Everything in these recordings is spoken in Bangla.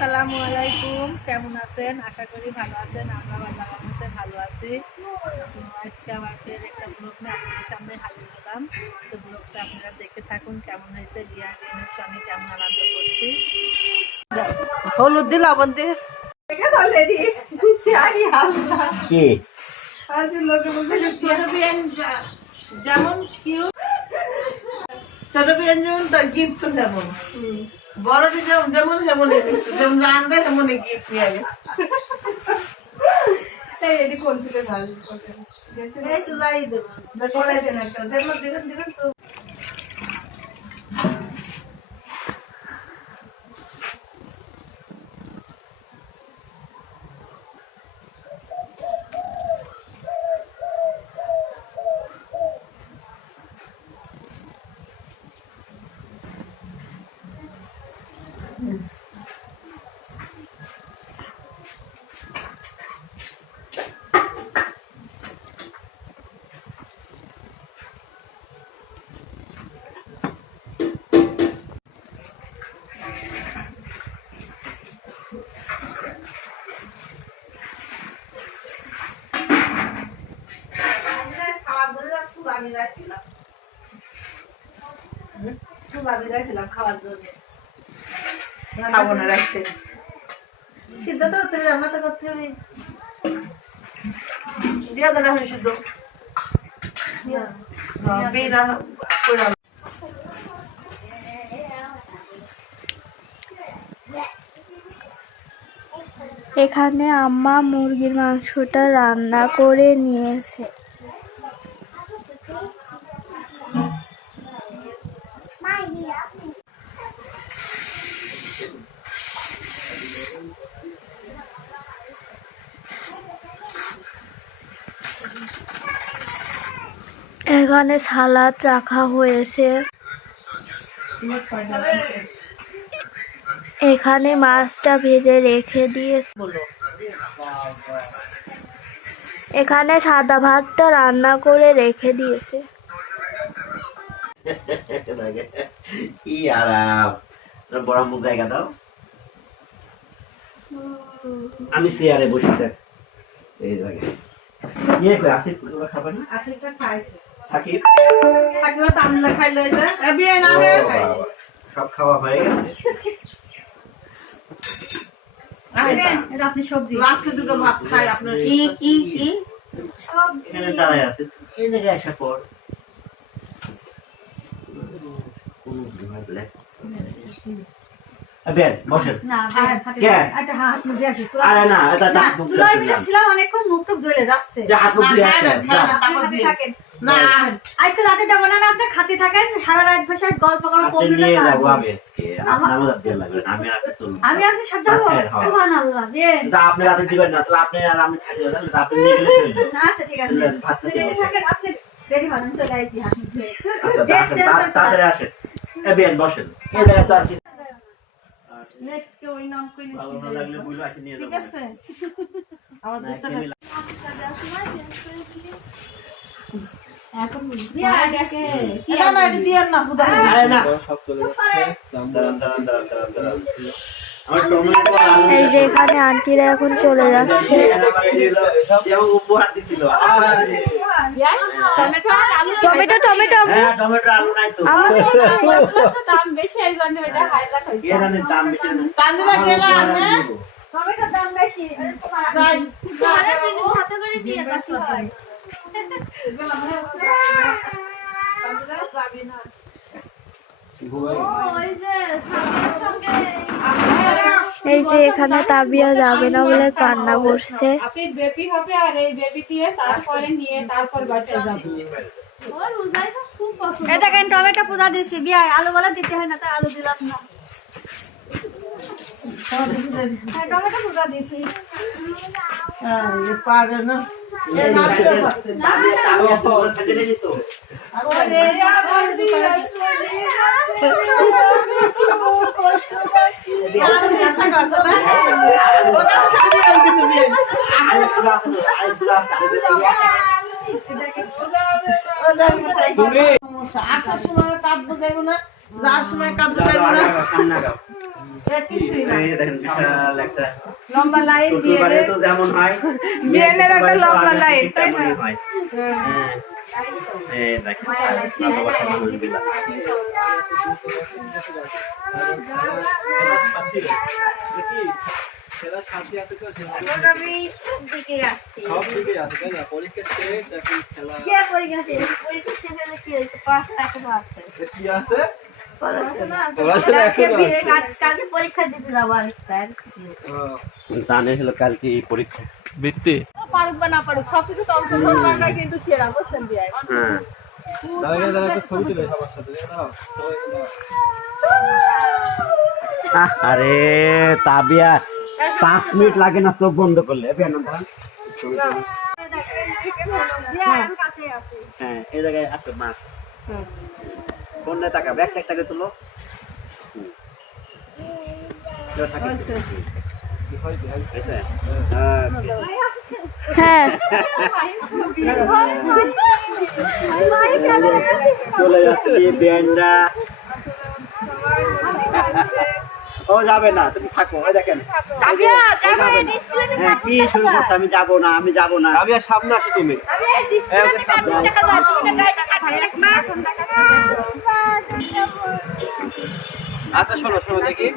আসসালামু আলাইকুম। কেমন আছেন? আশা করি ভালো আছেন। আমরা আল্লাহ রহমতে ভালো আছি। আজকে ফের একটা ব্লগ নিয়ে আপনাদের সামনে হাজির হলাম। তো ব্লগটা আপনারা দেখতে থাকুন কেমন হয়েছে বিয়া দিনের সঙ্গে কেমন আনন্দ করছি। হলুদ দিয়ে লবণ দিয়ে যেমন কিউট ছোট বিয়ান যেমন তার গিফট তেমন। বড়টি যেমন যেমন দিচ্ছে যেমন রান্দা সেমনই গিফট নিয়ে গেছে এই চুলাই সিদ্ধ তো রান্না তো করতে হবে এখানে আম্মা মুরগির মাংসটা রান্না করে নিয়েছে। এখানে সালাদ রাখা হয়েছে। এখানে মাছটা ভেজে রেখে দিয়ে এখানে সাদা ভাতটা রান্না করে রেখে দিয়েছে। কি আরাম। বড় মুখ জায়গা দাও। আমি চেয়ারে বসে থাক এই জায়গায়। ইয়ে আসিফ তোমরা না? আসিফটা খাইছে। সাকিব? তামিলা সব খাওয়া হয়ে গেছে। আপনি সবজি। লাস্টে দুটো ভাত খাই আপনার কি কি কি? এখানে দাঁড়ায় আছে। এই জায়গায় আসা পর অনেকক্ষণ মুখ টুক জ্বলে যাচ্ছে। না, আপনি আজকে রাতে যাব না না আপনি খাতে থাকেন সারা রাত বসে গল্প করো আপনি। আমি আজকে আপনার মধ্যে লাগবে আমি রাতে চলবো আমি আপনার সাথে যাব? হ্যাঁ, বেন তা আপনি রাতে দিবেন না তাহলে আপনি আর আমি থাকি তাহলে আপনি নিয়ে গেলে চলবে না আচ্ছা ঠিক আছে। তাহলে ভাতটা দিয়ে রেডি থাকেন আপনি রেডি হন চলে আইছি হাত মুখ ধুয়ে। আচ্ছা আসেন, তাড়াতাড়ি এ বেন বসেন। এই জায়গায় তো আর কিছু নেক্সট কে ওই নাম কই ভালো না লাগলে বইলো আছে নিয়ে ঠিক আছে? আমার এখানে এখন দিয়া ডাকে। কি এটা না এটা দিয়ে না খুদা আরে না দাঁড়ান, দাঁড়ান, দাঁড়ান, দাঁড়ান, দাঁড়ান। আমার টমেটো আলু এই যে এখানে আন্টিরা এখন চলে যাচ্ছে। এই। টমেটো টমেটো হ্যাঁ এই হ্যাঁ টমেটোর দাম বেশি। এই যে এখানে তাবিয়া যাবে না বলে কান্না করছে। আপনি বেবি হবে আর এই বেবি দিয়ে তারপরে নিয়ে তারপর বাসায় যাব। এটা কেন টমেটো পূজা দিছি বিয়া আলু বলে দিতে হয় না তাই আলু দিলাম না। হ্যাঁ, টমেটো পূজা দিছি হ্যাঁ পারে না। আসার সময় কাঁদবো যাইবো না যাওয়ার সময় কাঁদবো যাইবো না। লম্বা লাইন তো যেমন হয় বিয়ের একটা লম্বা লাইন, তাই না? তেমনই হয়। তাই না? পরীক্ষা শেষ এখন খেলা কে পরীক্ষা শেষ। পরীক্ষা শেষ হলে কি আছে? জানে হলো কালকে এই পরীক্ষা। বৃত্তি? পারুক বা না পারুক সবকিছু তো অংশগ্রহণ কিন্তু সেরা বুঝছেন দিয়ে হ্যাঁ। দাঁড়া দাঁড়া একটা ছবি তুলে সবার সাথে দাঁড়াও সবাই দাঁড়াও। আহ, আরে তাবিয়া পাঁচ মিনিট লাগে না চোখ বন্ধ করলে। হ্যাঁ এই জায়গায় আছে মা। কোন টাকা ব্যাগ ট্যাগ টাকা তুলো? হ্যাঁ। চলে যাচ্ছি ব্যান্ডা। ও যাবে না তুমি থাকো ওই দেখেন। হ্যাঁ কি শুরু করছ? আমি যাব না আমি যাব না। আমি আর সামনে আসো তুমি। আচ্ছা শোনো শোনো দেখি।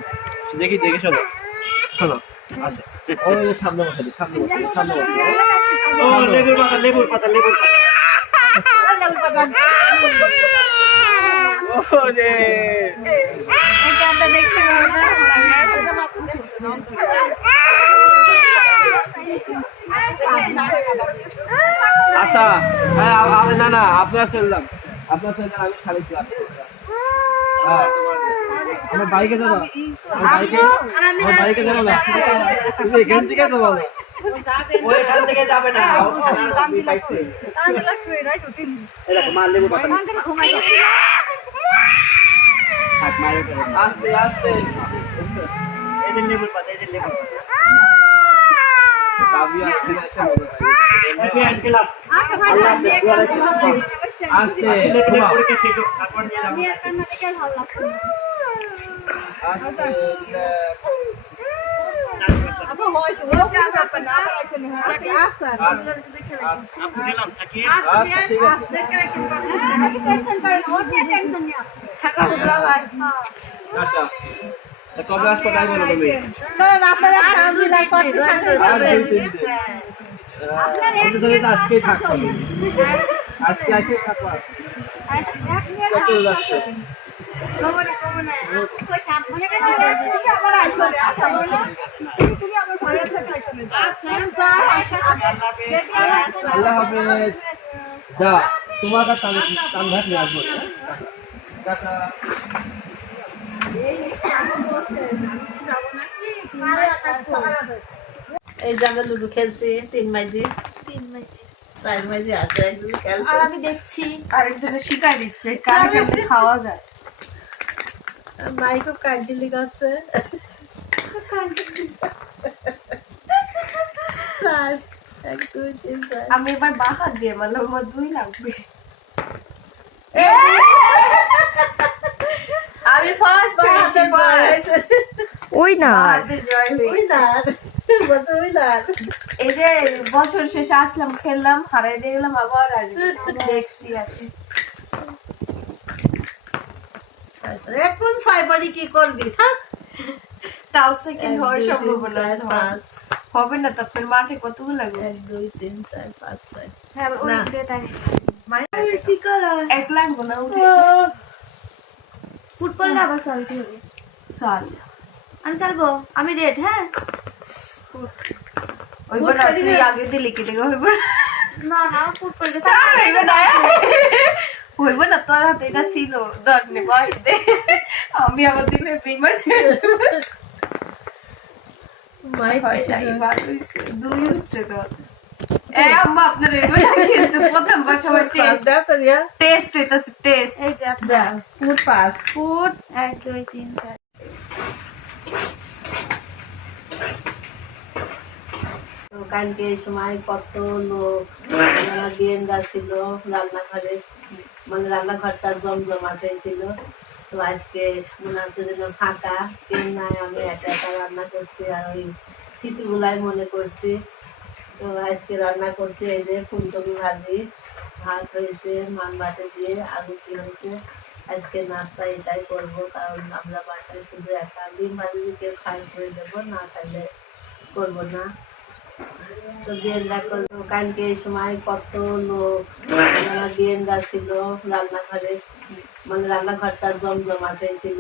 দেখি দেখি শোনো। শোনো আচ্ছা। ওই সামনে বসে সামনে বসে সামনে বসে ও লেবুর পাতা লেবুর পাতা লেবুর পাতা। আচ্ছা হ্যাঁ না না আপনার চললাম আপনার চললাম আমি ক্লাস হ্যাঁ আমার বাইকে যাব আমার বাইকে যাব না। এখান থেকে যাবে না। আমি পাইছি। এই দেখো মা লেবুর পাতা থাক মায়ের উপরে। আস্তে আস্তে এই যে লেবুর পাতা এই যে লেবুর পাতা কাবি আসতে এসে মনে হয় আমি আন গেলাম আল্লাহ হাফেজ, দোয়া রাখি। আস্তে ছেলে পেলে ঘুমাও। পরীক্ষা শেষ হোক, তারপর নিয়ে সাকিব। আচ্ছা। কবে আসব তাই বলো তুমি? থাকব আজকে আসে থাকব আল্লাহ হাফেজ। যা তোমার কাছে আমি আসব। হ্যাঁ? এই যে আমরা লুডু খেলছি তিন মাইজি। তিন মাসে চার মাইজি আছে আর আমি দেখছি। আরেকজনে শিখাই দিচ্ছে কার কেমনে খাওয়া যায়। মাইকও চার। আমি এবার বাহার দিয়ে মারলাম আমার দুই লাগবে। আমি ফার্স্ট হয়েছি। ওই না। এই যে বছর শেষে আসলাম খেললাম হারাই দিয়ে গেলাম আবার নেক্সট আছে। এখন ছয় বাড়ি কি করবি? তাও সেকেন্ড হওয়ার সম্ভাবনা আছে। হবে না তো আপনার মাঠে কতগুলো লাগবে? এক দুই তিন চার পাঁচ ছয়। হ্যাঁ ওই এক লাগবে না উঠে ফুট করলে আবার চলতে হবে চল আমি চালবো আমি রেড হ্যাঁ ওইবার রাত্রি আগে দিলে কেটে গো হইব না না ফুট করলে চাল হইব না হইব না তোর হাতে এটা ছিল ডট নে আমি আমার দিলে বিমান মাই হয় নাই ভালো হইছে। দুই হচ্ছে তো এ আম্মা আপনার এবার কিন্তু প্রথমবার সবাই টেস্ট করিয়া টেস্ট এটা টেস্ট এই যে আপনার ফুড তো কালকে এই সময় কত লোক আমার ছিল রান্নাঘরে মানে রান্নাঘরটা জমজমাট হয়েছিল তো আজকে মনে হচ্ছে যেন ফাঁকা কেউ নাই আমি একা একা রান্না করছি আর ওই স্মৃতিগুলাই মনে করছি তো আজকে রান্না করছি এই যে ফুলকপি ভাজি, ভাত হয়েছে, মান বাটে দিয়ে আলু কি হয়েছে। আজকে নাস্তা এটাই করব, কারণ আমরা বাসায় শুধু একা ডিম ভাজি কেউ খাই করে দেবো, না খাইলে করব না। তো বিয়েনরা করল কালকে এই সময় কত লোক আমার ছিল রান্নাঘরে মানে রান্নাঘরটা জমজমাট ছিল।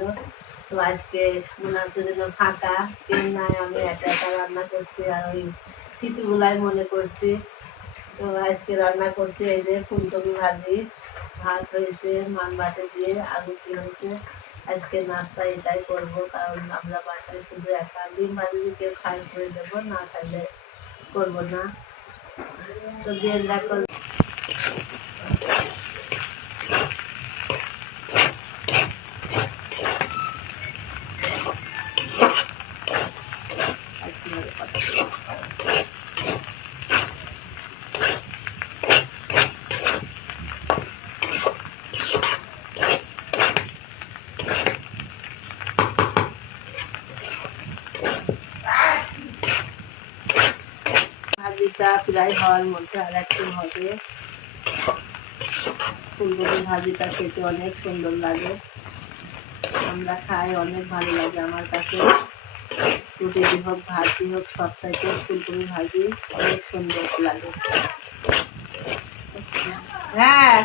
তো আজকে মনে হচ্ছে যেন ফাঁকা, কেউ নাই, আমি একা একা রান্না করছি, আর ওই স্মৃতিগুলাই মনে করছি তো আজকে রান্না করছি এই যে ফুলকপি ভাজি, ভাত হয়েছে, মান বাটে দিয়ে আলু কি হয়েছে। আজকে নাস্তা এটাই করব, কারণ আমরা বাসায় শুধু একা। ডিম ভাজি যদি কেউ খাই করে দেবো, না খাইলে করব না। তো বিয়েনরা করল ভাজিটা প্রায় হওয়ার মধ্যে আর হবে। ফুলকপি ভাজিটা খেতে অনেক সুন্দর লাগে। আমরা খাই, অনেক ভালো লাগে আমার কাছে। রুটি হোক ভাজি হোক, সব থেকে ফুলকপি ভাজি অনেক সুন্দর লাগে। হ্যাঁ